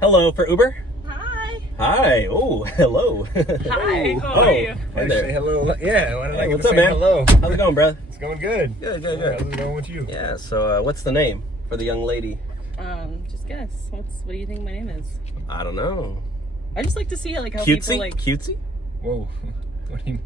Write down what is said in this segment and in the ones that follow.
Hello for Uber. Hi. Hi. Oh, hello. Hi. How are you? Hey there. Say hello. Yeah. Why did I get What's to up, say man? hello? How's it going, bro? It's going good. Good. How's it going with you? Yeah. So, what's the name for the young lady? Just guess. What do you think my name is? I don't know. I just like to see like how Cutesy. people like. Cutesy. Whoa. What do you?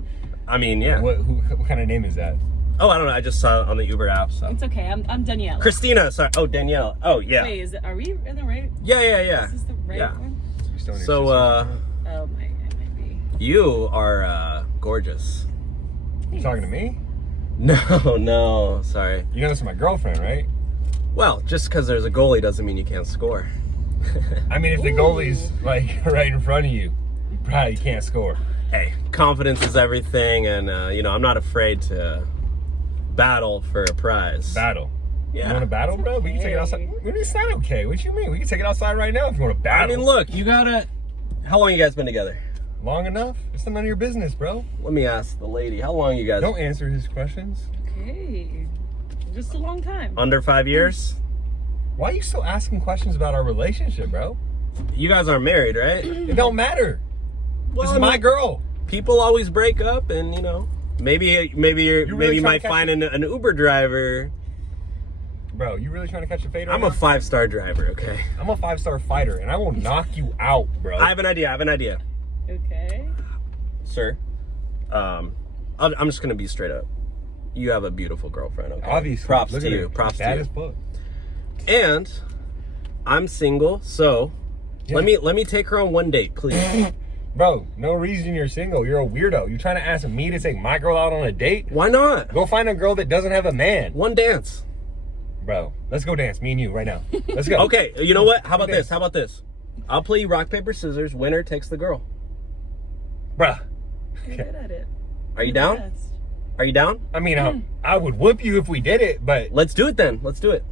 I mean, yeah. What kind of name is that? Oh, I don't know. I just saw it on the Uber app. So. It's okay. I'm Danielle. Christina. Sorry. Oh, Danielle. Oh, yeah. Wait, are we in the right? Yeah. Is this the right Yeah. one? So, Oh my, it might be. you are gorgeous. You talking to me? No. Sorry. You know this is my girlfriend, right? Well, just because there's a goalie doesn't mean you can't score. I mean, if the goalie's like right in front of you probably can't score. Hey, confidence is everything, and I'm not afraid to battle for a prize. Battle. Yeah. You want to battle, bro? We can take it outside. It's not okay. What you mean? We can take it outside right now if you want to battle. I mean, look, you gotta. How long you guys been together? Long enough? It's none of your business, bro. Let me ask the lady. How long you guys? Don't answer his questions. Okay. Just a long time. Under 5 years? Why are you still asking questions about our relationship, bro? You guys aren't married, right? It don't matter. Well, This is my girl. People always break up, and maybe you might trying to find catch an Uber driver. Bro, you really trying to catch a fade right I'm now? a 5-star driver, okay? I'm a 5-star fighter, and I will knock you out, bro. I have an idea. Okay. Sir, I'm just gonna be straight up. You have a beautiful girlfriend, okay? Obviously. Props Look to at you. her. Props to Bad you. as fuck. And I'm single, so Yeah. let me take her on one date, please. Bro, no reason you're single. You're a weirdo. You're trying to ask me to take my girl out on a date? Why not? Go find a girl that doesn't have a man. One dance. Bro, let's go dance. Me and you right now. Let's go. Okay, you know what? How about Dance. this? I'll play you rock, paper, scissors. Winner takes the girl. Bruh. You're good at it. Are you down? Yes. Are you down? I mean, I would whoop you if we did it, but... Let's do it then. Let's do it.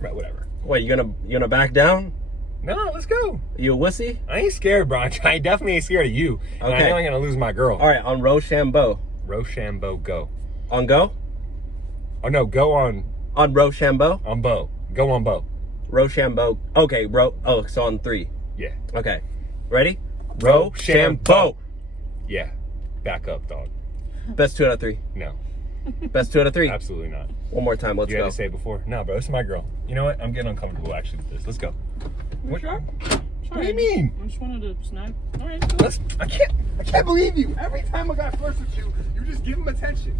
Bro, whatever. Wait, you gonna back down? No, let's go. You a wussy? I ain't scared, bro. I definitely ain't scared of you. And Okay. I know I'm going to lose my girl. All right, on Rochambeau. Rochambeau, go. On go? Oh, no, go on Rochambeau? bow. Go on bow. Rochambeau. Okay, so on 3. Yeah. Okay. Ready? Rochambeau. Yeah. Back up, dog. Best 2 out of 3. No, Best 2 out of 3. absolutely not. One more time. Let's You had go. to say it before. No, bro, this is my girl. You know what? I'm getting uncomfortable actually with this. Let's go. You sure? What do you mean? I just wanted to snag. All right. Cool. I can't believe you. Every time I got first with you, you just give him attention.